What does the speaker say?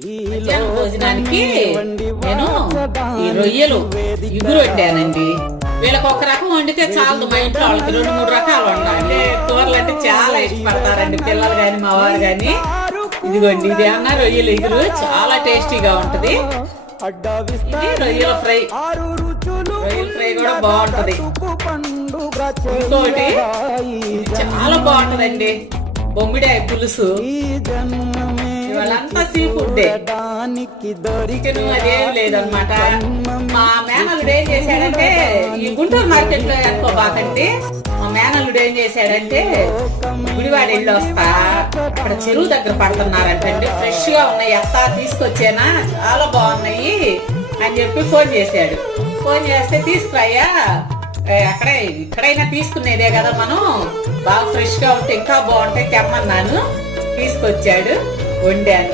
మధ్యాహ్నం భోజనానికి నేను ఈ రొయ్యలు ఇగురు వండానండి. వీళ్ళకి ఒక రకం వండితే చాలదు, మా ఇంట్లో వాళ్ళకి 2-3 రకాలు వండాలి. అంటే కూరలు అంటే చాలా ఇష్టపడతారండి పిల్లలు గాని మా వారు గాని. ఇదిగోండి, ఇది ఏమన్నా రొయ్యలు ఇగురు చాలా టేస్టీగా ఉంటది. ఇది రొయ్యల ఫ్రై, రొయ్యల ఫ్రై కూడా బాగుంటది. ఇంకోటి చాలా బాగుంటదండి బొమ్మిడాయ పులుసు. వాళ్ళంతా సీ ఫుడ్డే, చికెన్ అదేం లేదనమాట. మా మేనల్లుడు ఏం చేశాడంటే, ఈ గుంటూరు మార్కెట్ లో అనుకోబాకండి, మా మేనల్లుడు ఏం చేశాడంటే గుడివాడ వెళ్ళి వస్తా, అక్కడ చెరువు దగ్గర పడుతున్నారంటండి, ఫ్రెష్ గా ఉన్నాయి, ఎత్తా తీసుకొచ్చేనా చాలా బాగున్నాయి అని చెప్పి ఫోన్ చేశాడు. ఫోన్ చేస్తే తీసుకురాయ్యా, అక్కడే ఇక్కడైనా తీసుకునేదే కదా మనం, బాగా ఫ్రెష్ గా ఉంటే ఇంకా బాగుంటాయి తెమ్మన్నాను. తీసుకొచ్చాడు, వండాను.